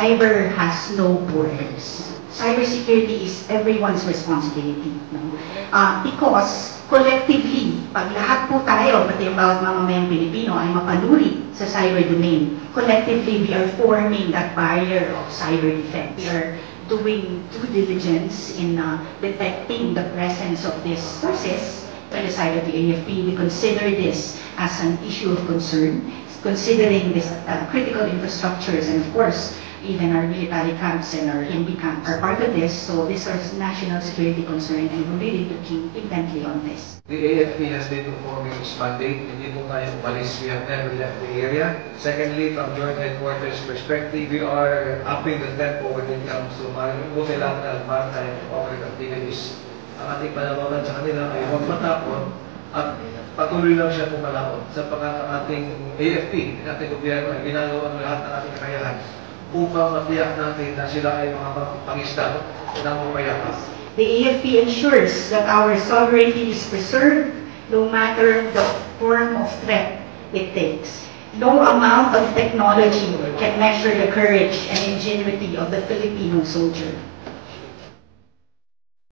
cyber has no borders. Cybersecurity is everyone's responsibility. No? Because collectively, pag lahat po tayo, pati yung bawat mamamayang Pilipino ay mapanuri sa cyber domain, collectively we are forming that barrier of cyber defense. We are doing due diligence in detecting the presence of these sources by the side of the AFP. We consider this as an issue of concern, considering this critical infrastructures, and of course, even our military camps and our MB camps are part of this. So this is national security concern, and we're really looking intently on this. The AFP has been performing its mandate. Hindi po tayo umalis. We have never left the area. Secondly, from joint headquarters perspective, we are upping the tempo when it comes to multilateral maritime operating activities. Ang ating panawagan sa kanila ay huwag matapon at patuloy lang siya pumalaon sapagkat ang ating AFP, ang ating gobyerno ay ginagawa ng lahat ng ating kakayahan upang matiyak natin na sila ay mga pangisda ng mapayapa. The AFP ensures that our sovereignty is preserved no matter the form of threat it takes. No amount of technology can measure the courage and ingenuity of the Filipino soldier.